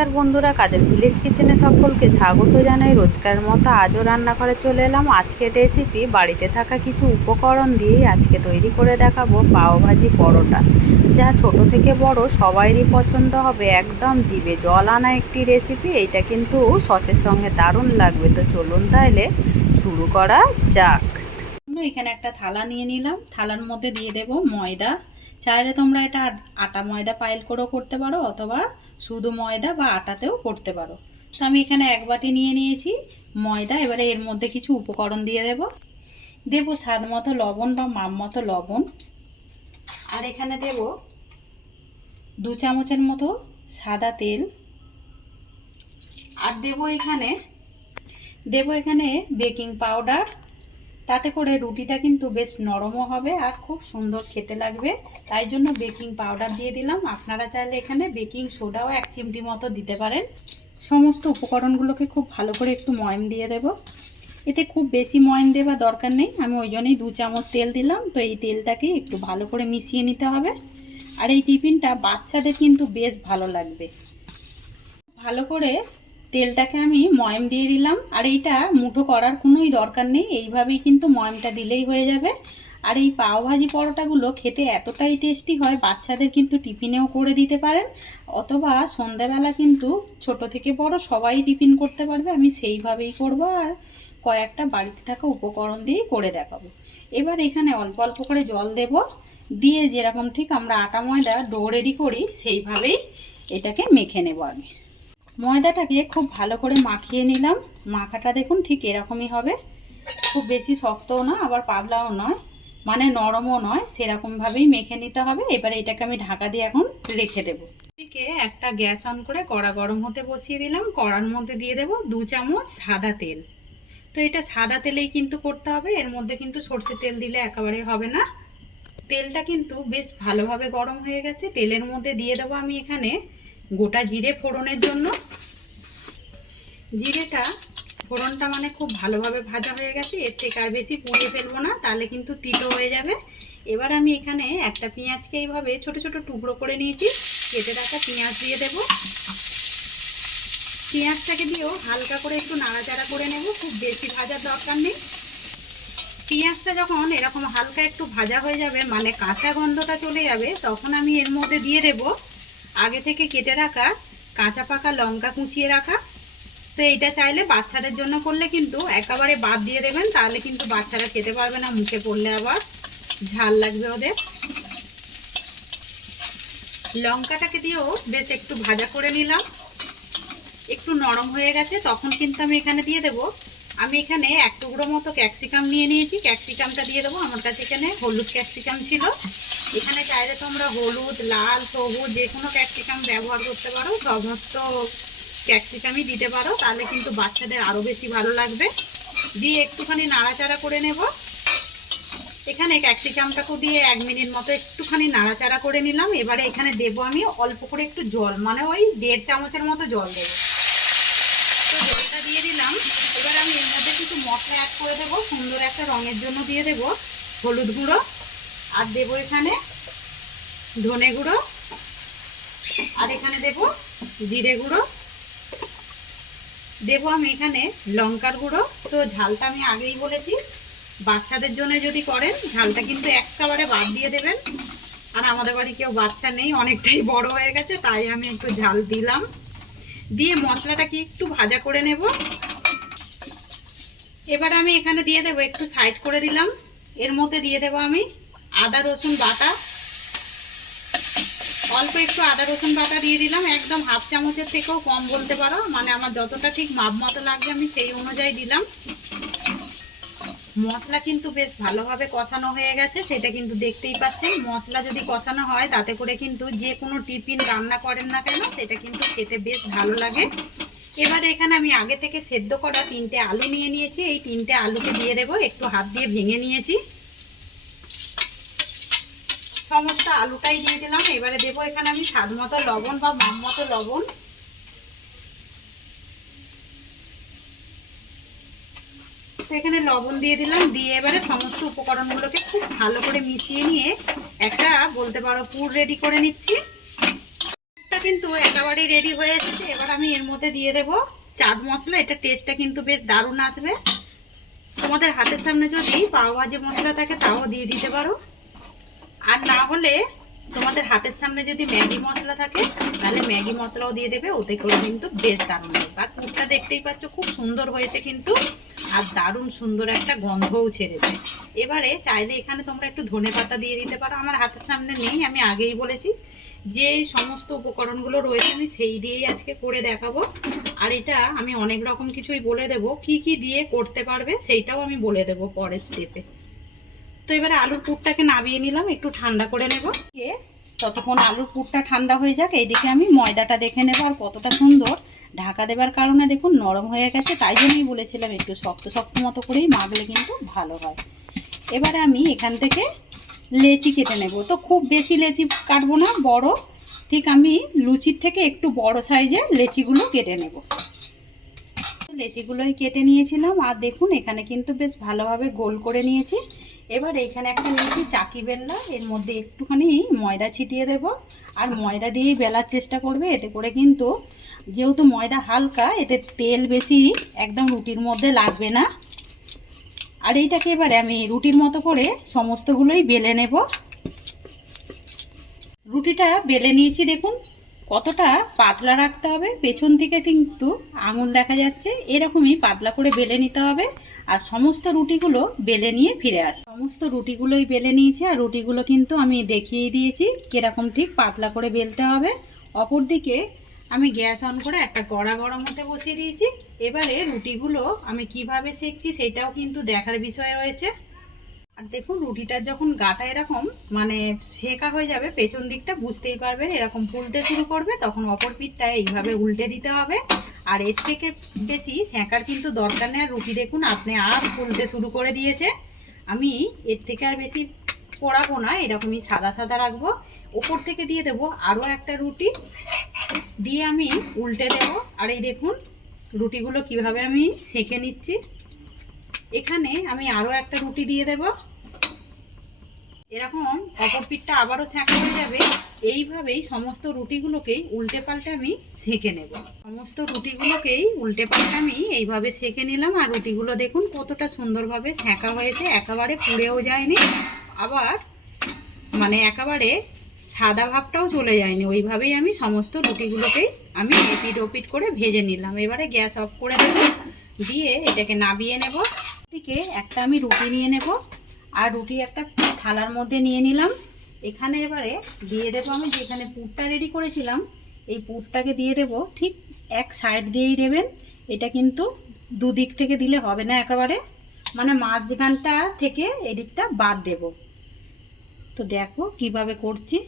নমস্কার বন্ধুরা, কাদের ভিলেজ কিচেনে সকলকে স্বাগত জানাই। রোজকার মতো আজও রান্নাঘরে চলে এলাম। আজকের রেসিপি বাড়িতে থাকা কিছু উপকরণ দিয়েই আজকে তৈরি করে দেখাবো পাওভাজি পরোটা, যা ছোট থেকে বড় সবাইরই পছন্দ হবে। একদম জিভে জল আনা একটি রেসিপি। এইটা কিন্তু সসের সঙ্গে দারুণ লাগবে। তো চলুন তাহলে শুরু করা যাক। এখানে একটা থালা নিয়ে নিলাম। থালার মধ্যে দিয়ে দেব ময়দা। চাইলে তোমরা এটা আটা ময়দা পাইল করেও করতে পারো, অথবা শুধু ময়দা বা আটাতেও করতে পারো। তো আমি এখানে এক বাটি নিয়ে নিয়েছি ময়দা। এবারে এর মধ্যে কিছু উপকরণ দিয়ে দেব স্বাদ মতো লবণ বা মাপ মতো লবণ। আর এখানে দেব 2 চামচের মতো সাদা তেল। আর দেব এখানে বেকিং পাউডার। তাতে করে রুটিটা কিন্তু বেশ নরমও হবে আর খুব সুন্দর খেতে লাগবে, তাই জন্য বেকিং পাউডার দিয়ে দিলাম। আপনারা চাইলে এখানে বেকিং সোডাও 1 চিমটি মতো দিতে পারেন। সমস্ত উপকরণগুলোকে খুব ভালো করে একটু ময়ম দিয়ে দেব। এতে খুব বেশি ময়ম দেওয়ার দরকার নেই, আমি ওই জন্যই 2 চামচ তেল দিলাম। তো এই তেলটাকে একটু ভালো করে মিশিয়ে নিতে হবে। আর এই টিফিনটা বাচ্চাদের কিন্তু বেশ ভালো লাগবে। ভালো করে তেলটাকে আমি ময়ম দিয়ে দিলাম। আর এইটা মুঠো করার কোনোই দরকার নেই, এইভাবেই কিন্তু ময়মটা দিলেই হয়ে যাবে। আর এই পাওভাজি পরোটাগুলো খেতে এতটাই টেস্টি হয়, বাচ্চাদের কিন্তু টিফিনেও করে দিতে পারেন, অথবা সন্ধ্যাবেলা কিন্তু ছোট থেকে বড় সবাই টিফিন করতে পারবে। আমি সেইভাবেই করব আর কয়েকটা বাড়িতে থাকা উপকরণ দিয়েই করে দেখাবো। এবার এখানে অল্প অল্প করে জল দেব, দিয়ে যেরকম ঠিক আমরা আটা ময়দা ডো রেডি করি সেইভাবেই এটাকে মেখে নেব। আমি ময়দাটাকে খুব ভালো করে মাখিয়ে নিলাম। মাখাটা দেখুন ঠিক এরকমই হবে, খুব বেশি শক্তও না আবার পাতলাও নয়, মানে নরমও নয়, সেরকমভাবেই মেখে নিতে হবে। এবারে এটাকে আমি ঢাকা দিয়ে এখন রেখে দেবো। এদিকে একটা গ্যাস অন করে কড়া গরম হতে বসিয়ে দিলাম। কড়ার মধ্যে দিয়ে দেব 2 চামচ সাদা তেল। তো এটা সাদা তেলেই কিন্তু করতে হবে, এর মধ্যে কিন্তু সরষের তেল দিলে একেবারে হবে না। তেলটা কিন্তু বেশ ভালোভাবে গরম হয়ে গেছে। তেলের মধ্যে দিয়ে দেবো আমি এখানে গোটা জিরে ফোড়নের জন্য। জিরেটা ফোড়নটা মানে খুব ভালোভাবে ভাজা হয়ে গেছে, এর থেকে আর বেশি পুড়িয়ে ফেলবো না, তাহলে কিন্তু তিতো হয়ে যাবে। এবার আমি এখানে একটা পেঁয়াজকে এইভাবে ছোট ছোট টুকরো করে নিয়েছি, কেটে রাখা পেঁয়াজ দিয়ে দেব। পেঁয়াজটাকে দিয়েও হালকা করে একটু নাড়াচাড়া করে নেব, খুব বেশি ভাজার দরকার নেই। পেঁয়াজটা যখন এরকম হালকা একটু ভাজা হয়ে যাবে, মানে কাঁচা গন্ধটা চলে যাবে, তখন আমি এর মধ্যে দিয়ে দেব আগে থেকে কেটে রাখা কাঁচা পাকা লঙ্কা কুচিয়ে রাখা। তো এইটা চাইলে বাচ্চাদের জন্য করলে কিন্তু একেবারে বাদ দিয়ে দেবেন, তাহলে কিন্তু বাচ্চারা খেতে পারবে না, মুখে পড়লে আবার ঝাল লাগবে ওদের। লঙ্কাটাকে দিয়েও বেশ একটু ভাজা করে নিলাম। একটু নরম হয়ে গেছে, তখন কিন্তু আমি এখানে দিয়ে দেব, আমি এখানে 1 টুকরো মতো ক্যাপসিকাম নিয়ে নিয়েছি। ক্যাপসিকামটা দিয়ে দেবো। আমার কাছে এখানে হলুদ ক্যাপসিকাম ছিল, এখানে চাইলে তোমরা হলুদ, লাল, সবুজ যে কোনো ক্যাপসিকাম ব্যবহার করতে পারো। সমস্ত ক্যাপসিকামই দিতে পারো, তাহলে কিন্তু বাচ্চাদের আরও বেশি ভালো লাগবে। দিয়ে একটুখানি নাড়াচাড়া করে নেব। এখানে ক্যাপসিকামটাকে দিয়ে 1 মিনিট মতো একটুখানি নাড়াচাড়া করে নিলাম। এবারে এখানে দেব আমি অল্প করে একটু জল, মানে ওই 1.5 চামচের মতো জল দেবো। তো জলটা দিয়ে দিলাম। এবার আমি এর মধ্যে কিছু মশলা অ্যাড করে দেবো, সুন্দর একটা রঙের জন্য দিয়ে দেব হলুদ গুঁড়ো, আর দেবো এখানে ধনে গুঁড়ো, আর এখানে দেব জিরে গুঁড়ো, দেবো আমি এখানে লঙ্কার গুঁড়ো। তো ঝালটা আমি আগেই বলেছি, বাচ্চাদের জন্য যদি করেন ঝালটা কিন্তু একেবারে বাদ দিয়ে দেবেন। আর আমাদের বাড়ি কেউ বাচ্চা নেই, অনেকটাই বড় হয়ে গেছে, তাই আমি একটু ঝাল দিলাম। দিয়ে মশলাটাকে একটু ভাজা করে নেব। এবার আমি এখানে দিয়ে দেবো, একটু সাইড করে দিলাম, এর মধ্যে দিয়ে দেবো আমি আদা রসুন বাটা। অল্প একটু আদা রসুন বাটা দিয়ে দিলাম, একদম 1/2 চামচের থেকেও কম বলতে পারো, মানে আমার যতটা ঠিক মাপ মতো লাগবে আমি সেই অনুযায়ী দিলাম। মশলা কিন্তু বেশ ভালোভাবে কষানো হয়ে গেছে, সেটা কিন্তু দেখতেই পাচ্ছেন। মশলা যদি কষানো হয় তাতে করে কিন্তু যে কোনো টিফিন রান্না করেন না কেন সেটা কিন্তু খেতে বেশ ভালো লাগে। এবারে এখানে আমি আগে থেকে সেদ্ধ করা 3টে আলু নিয়ে নিয়েছি, এই 3টে আলুকে দিয়ে দেবো, একটু হাত দিয়ে ভেঙে নিয়েছি। সমস্ত আলুটাই দিয়ে দিলাম। এবারে দেবো এখানে আমি স্বাদ মতো লবণ বা মাপ মতো লবণ। এখানে লবণ দিয়ে দিলাম। দিয়ে এবারে সমস্ত উপকরণগুলোকে খুব ভালো করে মিশিয়ে নিয়ে একটা বলতে পারো পুর রেডি করে নিচ্ছি। একটা কিন্তু একেবারেই রেডি হয়ে এসেছে। এবার আমি এর মধ্যে দিয়ে দেব চাট মশলা। এটা টেস্টটা কিন্তু বেশ দারুণ আসবে। তোমাদের হাতের সামনে যদি পাও ভাজি মশলা থাকে তাও দিয়ে দিতে পারো, আর না হলে তোমাদের হাতের সামনে যদি ম্যাগি মশলা থাকে তাহলে ম্যাগি মশলাও দিয়ে দেবে, ওতে করে কিন্তু বেশ দারুণ হবে। আর পুরটা দেখতেই পাচ্ছ খুব সুন্দর হয়েছে কিন্তু, আর দারুণ সুন্দর একটা গন্ধও ছেড়েছে। এবারে চাইলে এখানে তোমরা একটু ধনেপাতা দিয়ে দিতে পারো, আমার হাতের সামনে নেই, আমি আগেই বলেছি যে সমস্ত উপকরণগুলো রয়েছে আমি সেই দিয়েই আজকে করে দেখাবো। আর এটা আমি অনেক রকম কিছুই বলে দেব, কি কি দিয়ে করতে পারবে সেইটাও আমি বলে দেব পরের স্টেপে। তো এবারে আলুর পুরটাকে নামিয়ে নিলাম, একটু ঠান্ডা করে নেব। ততক্ষণ আলুর পুরটা ঠান্ডা হয়ে যাক, এইদিকে আমি ময়দাটা দেখে নেব। আর কতটা সুন্দর ঢাকা দেবার কারণে দেখুন নরম হয়ে গেছে, তাই জন্যই বলেছিলাম একটু শক্ত শক্ত মতো করেই মাখলে কিন্তু ভালো হয়। এবারে আমি এখান থেকে লেচি কেটে নেব। তো খুব বেশি লেচি কাটবো না, বড় ঠিক আমি লুচির থেকে একটু বড় সাইজে লেচিগুলো কেটে নেব। লেচিগুলোই কেটে নিয়েছিলাম, আর দেখুন এখানে কিন্তু বেশ ভালোভাবে গোল করে নিয়েছি। এবার এইখানে একটা নিয়েছি চাকি বেলনা, এর মধ্যে একটুখানি ময়দা ছিটিয়ে দেব। আর ময়দা দিয়েই বেলার চেষ্টা করবে, এতে করে কিন্তু যেহেতু ময়দা হালকা, এতে তেল বেশি একদম রুটির মধ্যে লাগবে না। আর এইটাকে এবারে আমি রুটির মতো করে সমস্তগুলোই বেলে নেব। রুটিটা বেলে নিয়েছি, দেখুন কতটা পাতলা রাখতে হবে, পেছন থেকে কিন্তু আঙুল দেখা যাচ্ছে, এরকমই পাতলা করে বেলে নিতে হবে। আর সমস্ত রুটিগুলো বেলে নিয়ে ফিরে আস। সমস্ত রুটিগুলোই বেলে নিয়েছি, আর রুটিগুলো কিন্তু আমি দেখিয়ে দিয়েছি কিরকম ঠিক পাতলা করে বেলতে হবে। অপরদিকে আমি গ্যাস অন করে একটা কড়া গরম হতে বসিয়ে দিয়েছি। এবারে রুটিগুলো আমি কিভাবে সেকছি সেটাও কিন্তু দেখার বিষয় রয়েছে। আর দেখুন রুটিটার যখন গাটা এরকম মানে সেকা হয়ে যাবে, পেছন দিকটা বুঝতেই পারবেন এরকম ফুলতে শুরু করবে, তখন অপর পিঠটা এইভাবে উল্টে দিতে হবে। আর এর থেকে বেশি সেকার কিন্তু দরকার নেই। আর রুটি দেখুন আপনি আর ফুলতে শুরু করে দিয়েছে। আমি এর থেকে আর বেশি পোড়াবো না, এরকমই সাদা সাদা রাখবো। ওপর থেকে দিয়ে দেবো আরও একটা রুটি, দিয়ে আমি উল্টে দেবো। আর এই দেখুন রুটিগুলো কিভাবে আমি সেঁকে নিচ্ছি। এখানে আমি আরও একটা রুটি দিয়ে দেবো, এরকম অপর পিঠটা আবারও সেঁকা হয়ে যাবে। এইভাবেই সমস্ত রুটিগুলোকেই উল্টে পাল্টে আমি সেঁকে নেব। সমস্ত রুটিগুলোকেই উল্টে পাল্টে আমি এইভাবে সেঁকে নিলাম। আর রুটিগুলো দেখুন কতটা সুন্দরভাবে সেঁকা হয়েছে, একেবারে পুড়েও যায়নি, আবার মানে একেবারে সাদা ভাবটাও চলে যায়নি। ওইভাবেই আমি সমস্ত রুটিগুলোকেই আমি এপিট ওপিট করে ভেজে নিলাম। এবারে গ্যাস অফ করে দেব, দিয়ে এটাকে নামিয়ে নেব। দিকে একটা আমি রুটি নিয়ে নেব, আর রুটি একটা থালার মধ্যে নিয়ে নিলাম। এখানে এবারে দিয়ে দেবো আমি যেখানে পুরটা রেডি করেছিলাম, এই পুরটাকে দিয়ে দেব। ঠিক এক সাইড দিয়েই দেবেন, এটা কিন্তু দুদিক থেকে দিলে হবে না, একেবারে মানে মাঝখানটা থেকে এদিকটা বাদ দেব। তো দেখো কিভাবে করছি।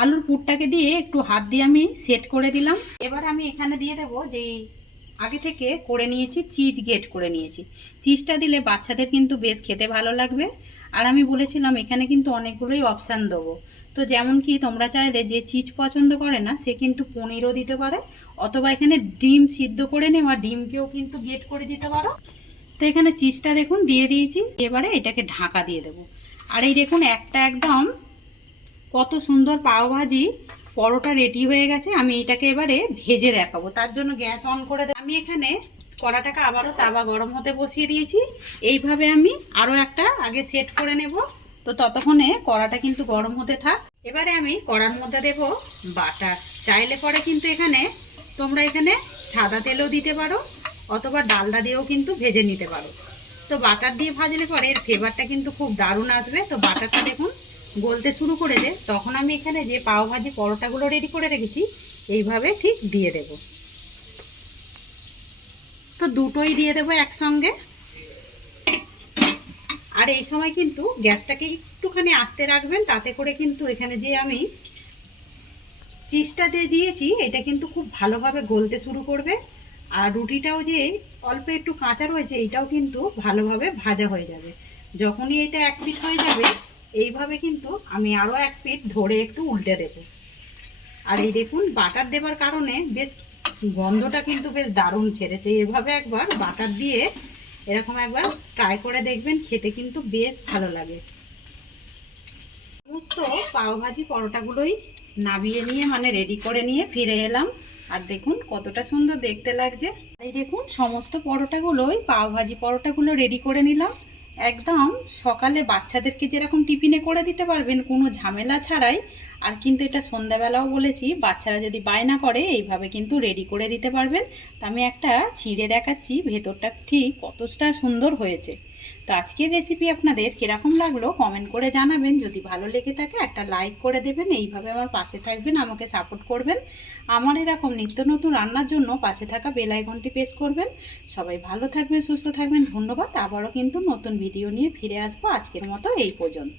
আলুর পুরটাকে দিয়ে একটু হাত দিয়ে আমি সেট করে দিলাম। এবার আমি এখানে দিয়ে দেব যে আগে থেকে করে নিয়েছি চিজ গ্রেট করে নিয়েছি। চিজটা দিলে বাচ্চাদের কিন্তু বেশ খেতে ভালো লাগবে। আর আমি বলেছিলাম এখানে কিন্তু অনেকগুলোই অপশান দেবো। তো যেমন কি তোমরা চাইলে যে চিজ পছন্দ করে না সে কিন্তু পনিরও দিতে পারে, অথবা এখানে ডিম সিদ্ধ করে নেওয়া ডিমকেও কিন্তু গ্রেট করে দিতে পারো। তো এখানে চিজটা দেখুন দিয়ে দিয়েছি। এবারে এটাকে ঢাকা দিয়ে দেবো। আর এই দেখুন একটা একদম কত সুন্দর পাও ভাজি পরোটা রেডি হয়ে গেছে। আমি এটাকে এবারে ভেজে দেখাবো, তার জন্য গ্যাস অন করে আমি এখানে কড়াটাকে আবারও তাওয়া গরম হতে বসিয়ে দিয়েছি। এইভাবে আমি আরও একটা আগে সেট করে নেব। তো ততক্ষণে কড়াটা কিন্তু গরম হতে থাক। এবারে আমি কড়ার মধ্যে দেব বাটার। চাইলে পরে কিন্তু এখানে তোমরা এখানে সাদা তেলও দিতে পারো, অথবা ডালডা দিয়েও কিন্তু ভেজে নিতে পারো। তো বাটার দিয়ে ভাজলে পরে এর ফ্লেভারটা কিন্তু খুব দারুণ আসবে। তো বাটারটা দেখুন গলতে শুরু করেছে, তখন আমি এখানে যে পাও ভাজি পরোটাগুলো রেডি করে রেখেছি এইভাবে ঠিক দিয়ে দেব। তো দুটোই দিয়ে দেবো একসঙ্গে। আর এই সময় কিন্তু গ্যাসটাকে একটুখানি আস্তে রাখবেন, তাতে করে কিন্তু এখানে যে আমি চিজটা দিয়ে দিয়েছি এটা কিন্তু খুব ভালোভাবে গলতে শুরু করবে। আর রুটিটাও যে অল্প একটু কাঁচা রয়েছে এটাও কিন্তু ভালোভাবে ভাজা হয়ে যাবে। যখনই এটা এক পিঠ হয়ে যাবে এইভাবে কিন্তু আমি আরও এক পিঠ ধরে একটু উল্টে দেব। আর এই দেখুন বাটার দেবার কারণে বেশ গন্ধটা কিন্তু বেশ দারুণ ছেড়েছে। এভাবে একবার বাটার দিয়ে এরকম একবার ট্রাই করে দেখবেন, খেতে কিন্তু বেশ ভালো লাগে। সমস্ত পাওভাজি পরোটাগুলোই নামিয়ে নিয়ে মানে রেডি করে নিয়ে ফিরে এলাম। আর দেখুন কতটা সুন্দর দেখতে লাগছে। এই দেখুন সমস্ত পরোটাগুলোই পাওভাজি পরোটাগুলো রেডি করে নিলাম। একদম সকালে বাচ্চাদেরকে যেরকম টিফিনে করে দিতে পারবেন কোনো ঝামেলা ছাড়াই। আর কিন্তু এটা সন্ধ্যাবেলাও বলেছি, বাচ্চারা যদি বায়না করে এইভাবে কিন্তু রেডি করে দিতে পারবেন। তো আমি একটা ছিঁড়ে দেখাচ্ছি ভেতরটা ঠিক কতটা সুন্দর হয়েছে। তো আজকের রেসিপি আপনাদের কীরকম লাগলো কমেন্ট করে জানাবেন। যদি ভালো লেগে থাকে একটা লাইক করে দেবেন। এইভাবে আমার পাশে থাকবেন, আমাকে সাপোর্ট করবেন। আমার এরকম নিত্য নতুন রান্নার জন্য পাশে থাকা বেল আইকনটি প্রেস করবেন। সবাই ভালো থাকবেন, সুস্থ থাকবেন। ধন্যবাদ। আবারও কিন্তু নতুন ভিডিও নিয়ে ফিরে আসবো। আজকের মতো এই পর্যন্ত।